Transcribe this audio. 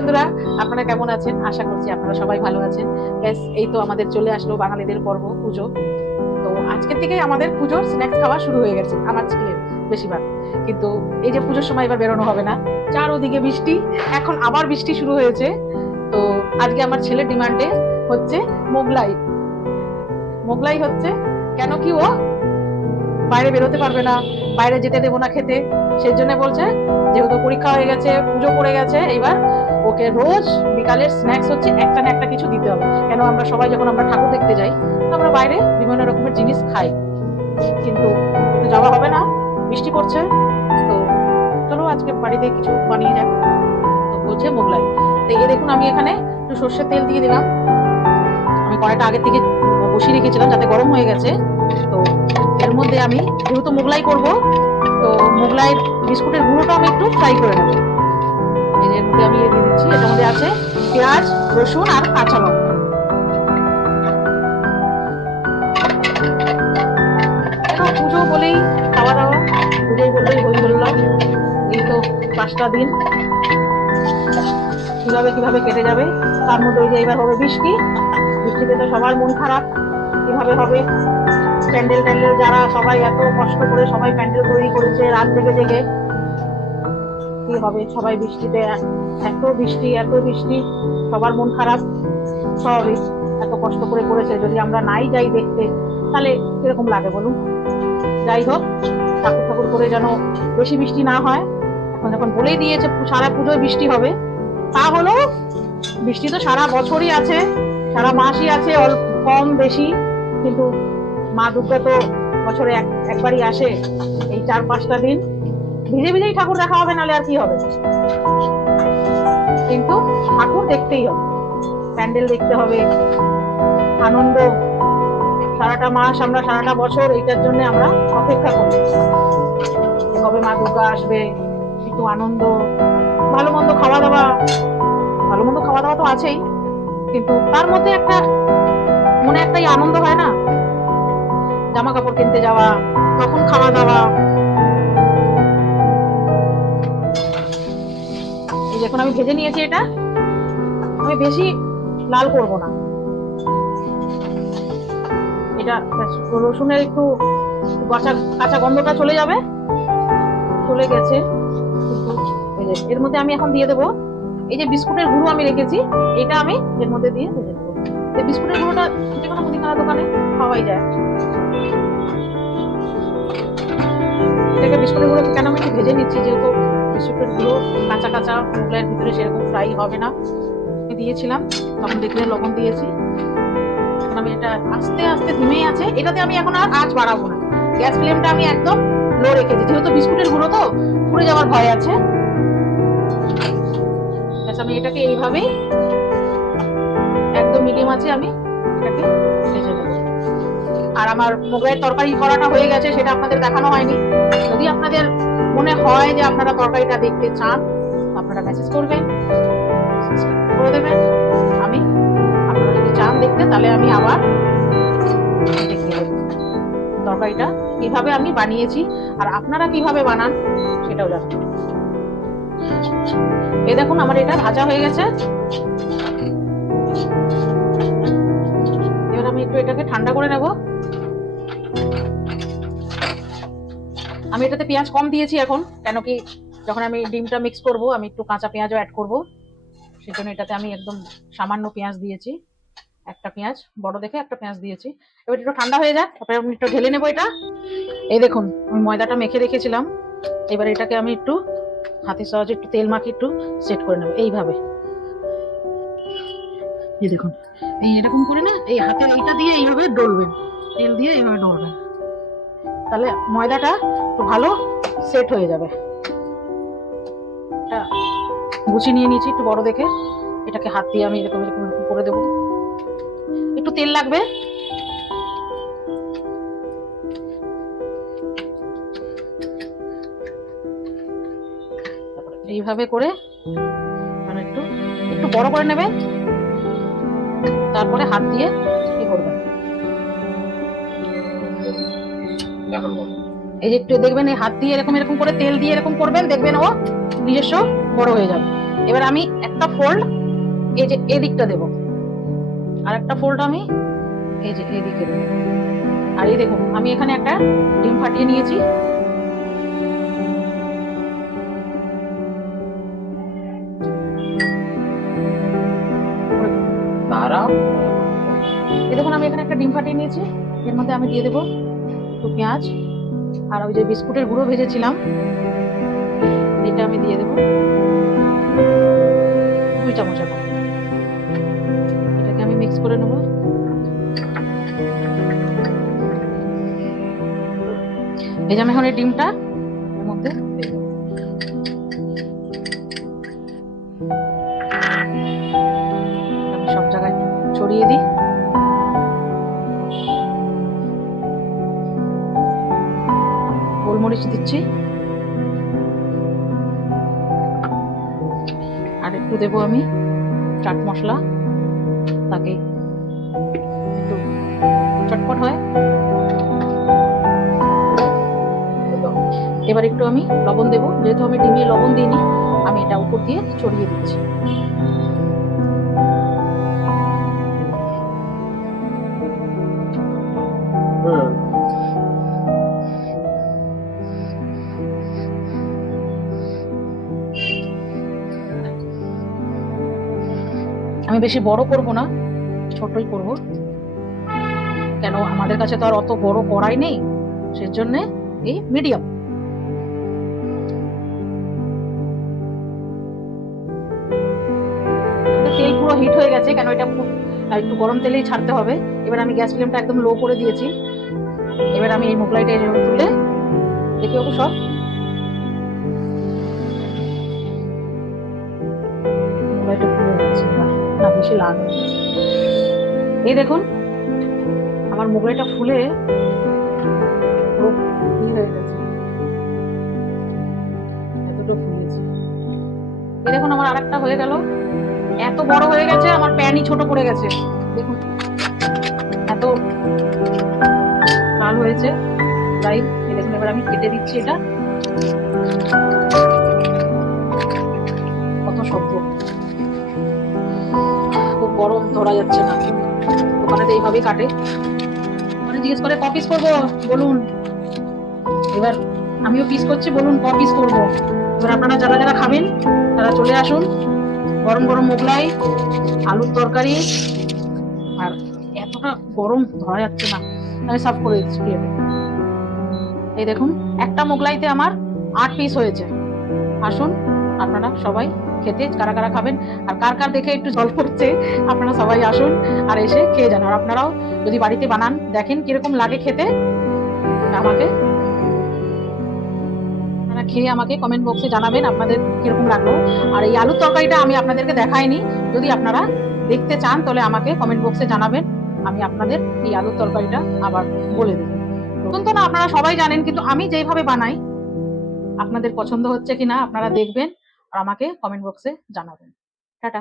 বন্ধুরা, আপনারা কেমন আছেন? আশা করছি আপনারা সবাই ভালো আছেন। ব্যাস এই তো আমাদের চলে আসলো বাঙালিদের পর্ব পুজো। তো আজকের থেকে আমাদের পুজোর স্ন্যাক্স খাওয়া শুরু হয়ে গেছে, আমার ছেলের বেশিরভাগ। কিন্তু এই যে পুজোর সময় এবার বেরোনো হবে না, চারদিকে বৃষ্টি, এখন আবার বৃষ্টি শুরু হয়েছে। তো আজকে আমার ছেলের ডিমান্ডে হচ্ছে মোগলাই। মোগলাই হচ্ছে কেন কি ও বাইরে বেরোতে পারবে না, বাইরে যেতে দেবো না খেতে, সেই জন্য বলছে যেহেতু পরীক্ষা হয়ে গেছে, পুজো পড়ে গেছে, এবার ওকে রোজ বিকালের স্ন্যাক্স হচ্ছে একটা না একটা কিছু দিতে হবে। কেন আমরা সবাই যখন আমরা ঠাকুর দেখতে যাই, আমরা বাইরে বিভিন্ন রকমের জিনিস খাই, কিন্তু যাওয়া হবে না, বৃষ্টি পড়ছে। তো চলো আজকে বাড়িতে কিছু বানিয়ে যাক। তো বলছে মোগলাই। তো এই দেখুন আমি এখানে একটু সর্ষের তেল দিয়ে দিলাম। আমি কড়াইটা আগে থেকে বসিয়ে রেখেছিলাম যাতে গরম হয়ে গেছে। তো এর মধ্যে আমি যেহেতু মোগলাই করব, তো মোগলাই বিস্কুটের গুঁড়োটা আমি একটু ফ্রাই করে নেব। এই যে এর মধ্যে আমি দিয়ে দিচ্ছি, এটার মধ্যে আছে পেঁয়াজ, রসুন আর কাঁচা লঙ্কা। পুজো বলেই খাওয়া দাওয়া, পুজোই বললেই হই বললাম। এই তো 5টা দিন কিভাবে কিভাবে কেটে যাবে, তার মধ্যে এই যে এবার হবে বৃষ্টি। বৃষ্টিতে তো সবার মন খারাপ, কিভাবে হবে। প্যান্ডেল ট্যান্ডেল যারা সবাই এত কষ্ট করে সবাই প্যান্ডেল তৈরি করেছে রাত জেগে জেগে, কি হবে সবাই বৃষ্টিতে, এত বৃষ্টি এত বৃষ্টি, সবার মন খারাপ। সবই এত কষ্ট করে করেছে, যদি আমরা নাই যাই দেখতে তাহলে কিরকম লাগে বলুন। যাই হোক, ঠাকুর ঠাকুর করে যেন বেশি বৃষ্টি না হয়। এখন যখন বলেই দিয়েছে সারা পুজোয় বৃষ্টি হবে, তা হলো বৃষ্টি তো সারা বছরই আছে, সারা মাসই আছে, অল্প কম বেশি, কিন্তু মা দুর্গা তো বছরে একবারই আসে। এই 4-5টা দিন ভিজে ভিজেই ঠাকুর দেখা হবে, নালে আর কি হবে। কিন্তু ঠাকুর দেখতেই হবে, প্যান্ডেল দেখতে হবে, আনন্দ। সারাটা মাস আমরা সারাটা বছর এইটার জন্য আমরা অপেক্ষা করি, কবে মা দুর্গা আসবে, একটু আনন্দ, ভালো মন্দ খাওয়া দাওয়া। ভালো মন্দ খাওয়া দাওয়া তো আছেই, কিন্তু তার মধ্যে একটা মনে একটাই আনন্দ হয় না, জামা কাপড় কিনতে যাওয়া, তখন খাওয়া দাওয়া। এই দেখুন আমি ভেজে নিয়েছি, এটা আমি বেশি লাল করব না, এটা রসুনের একটু কাঁচা কাঁচা গন্ধটা চলে যাবে, চলে গেছে। কিন্তু এর মধ্যে আমি এখন দিয়ে দেবো এই যে বিস্কুটের গুঁড়ো আমি রেখেছি, এটা আমি এর মধ্যে দিয়ে ভেজে দেবো। এই বিস্কুটের গুঁড়োটা যে কোনো মুদিখানা দোকানে পাওয়াই যায়। এটাকে বিস্কুটের গুঁড়ো কেন আমি একটু ভেজে নিচ্ছি, যেহেতু বিস্কুটের গুঁড়ো কাঁচা কাঁচা মোগলাইয়ের ভিতরে সেরকম ফ্রাই হবে না। আমি দিয়েছিলাম তখন দেখলে লবণ দিয়েছি, এখন আমি এটা আস্তে আস্তে ধিমেই আছে, এটাতে আমি এখন আর আঁচ বাড়াবো না। গ্যাস ফ্লেমটা আমি একদম লো রেখেছি, যেহেতু বিস্কুটের গুঁড়ো তো পুড়ে যাওয়ার ভয় আছে। আমি এটাকে এইভাবেই একদম মিডিয়াম আছে আমি এটাকে ভেজে নেব। আর আমার মোগলাইয়ের তরকারি করাটা হয়ে গেছে, সেটা আপনাদের দেখানো হয়নি। যদি আপনাদের মনে হয় যে আপনারা তরকারিটা দেখতে চান, আপনারা মেসেজ করবেন, করে দেবেন। আমি আপনারা যদি চান দেখতে, তাহলে আমি আবার দেখিয়ে দেব তরকারিটা কিভাবে আমি বানিয়েছি, আর আপনারা কিভাবে বানান সেটাও জানবেন। এই দেখুন আমার এটা ভাজা হয়ে গেছে, এবার আমি একটু এটাকে ঠান্ডা করে নেব। আমি এটাতে পেঁয়াজ কম দিয়েছি এখন, কেন কি যখন আমি ডিমটা মিক্স করব আমি একটু কাঁচা পেঁয়াজও অ্যাড করব, সেই জন্য এটাতে আমি একদম সামান্য পেঁয়াজ দিয়েছি, একটা পেঁয়াজ বড় দেখে একটা পেঁয়াজ দিয়েছি। এবার একটু ঠান্ডা হয়ে যাক, তারপরে আমি একটু ঢেলে নেবো এটা। এই দেখুন আমি ময়দাটা মেখে রেখেছিলাম, এবার এটাকে আমি একটু হাতের সাহায্যে একটু তেল মাখিয়ে একটু সেট করে নেবো এইভাবে। এই দেখুন এই এরকম করে না, এই হাতের এইটা দিয়ে এইভাবে ডলবেন, তেল দিয়ে এইভাবে ডলবেন, তাহলে ময়দাটা একটু ভালো সেট হয়ে যাবে। এটা গুছিয়ে নিয়ে নিয়েছি একটু বড় দেখে, এটাকে হাত দিয়ে আমি এরকম এরকম করে দেবো, একটু তেল লাগবে। এইভাবে করে মানে একটু একটু বড় করে নেবেন, তারপরে হাত দিয়ে কি করবেন, এই যে একটু দেখবেন এই হাত দিয়ে এরকম এরকম করে তেল দিয়ে এরকম করবেন, দেখবেন ও নিজস্ব বড় হয়ে যাবে। এবার আমি একটা ফোল্ড এই যে এদিকটা দেব, আর একটা ফোল্ড আমি এই যে এদিকে দেব। আর এই দেখুন আমি এখানে একটা ডিম ফাটিয়ে নিয়েছি। এই দেখুন আমি এখানে একটা ডিম ফাটিয়ে নিয়েছি। এর মধ্যে আমি দিয়ে দেবো একটু পেঁয়াজ, আর ওই যে বিস্কুটের গুঁড়ো ভেজেছিলাম এটা আমি দিয়ে দেবো 2 চামচের মতো। এটাকে আমি মিক্স করে নেবো। এই যে আমি এখন এই ডিমটা এর মধ্যে দেবো। আমি সব জায়গায় ছড়িয়ে দিই। গোলমরিচ দিচ্ছি, আর একটু দেবো আমি চাট মশলা, তাকে একটু চটপট হয়। এবার একটু আমি লবণ দেবো, যেহেতু আমি ডিমে লবণ দিইনি, আমি এটা উপর দিয়ে ছড়িয়ে দিচ্ছি। আমি বেশি বড় করব না, ছোটই করব, কেন আমাদের কাছে তো আর অত বড় কড়াই নেই, সেজন্য এই মিডিয়াম। তেল পুরো হিট হয়ে গেছে, কেন এটা একটু গরম তেলেই ছাড়তে হবে। এবার আমি গ্যাস ফ্লেমটা একদম লো করে দিয়েছি। এবার আমি এই মোগলাইটা এভাবে তুলে দেখি ওকে সব মোগলাইটা পুড়ে গেছে, না বেশি লাল হয়ে গেছে। এই দেখুন আমার মোগলাইটা ফুলে পুরো হয়ে গেছে, এতটা ফুলেছে। এই দেখুন আমার আরেকটা হয়ে গেল, এত বড় হয়ে গেছে, আমার প্যানই ছোট পড়ে গেছে। দেখুন এত লাল হয়েছে। তাই এই দেখুন এবার আমি কেটে দিচ্ছি। এটা কত শব্দ, খুব গরম, ধরা যাচ্ছে না। দোকানে তো এইভাবেই কাটে। মানে জিজ্ঞেস করে ক পিস করবো বলুন, এবার আমিও পিস করছি, বলুন ক পিস করবো। এবার আপনারা যারা যারা খাবেন তারা চলে আসুন। গরম গরম মোগলাই, আলুর তরকারি, আর এতটা গরম ধরা যাচ্ছে না। আমি সার্ভ করে দিচ্ছি প্লেটে। এই দেখুন একটা মোগলাইতে আমার 8 পিস হয়েছে। আসুন আপনারা সবাই খেতে, কারা কারা খাবেন, আর কার কার দেখে একটু জল পড়ছে, আপনারা সবাই আসুন আর এসে খেয়ে যান। আর আপনারাও যদি বাড়িতে বানান, দেখেন কিরকম লাগে খেতে, আমাকে খেয়ে আমাকে কমেন্ট বক্সে জানাবেন আপনাদের কিরকম লাগলো। আর এই আলুর তরকারিটা আমি আপনাদেরকে দেখাইনি, যদি আপনারা দেখতে চান তাহলে আমাকে কমেন্ট বক্সে জানাবেন, আমি আপনাদের এই আলুর তরকারিটা আবার বলে দেবো। নতুন তো না, আপনারা সবাই জানেন, কিন্তু আমি যেভাবে বানাই আপনাদের পছন্দ হচ্ছে কিনা আপনারা দেখবেন আর আমাকে কমেন্ট বক্সে জানাবেন। টাটা।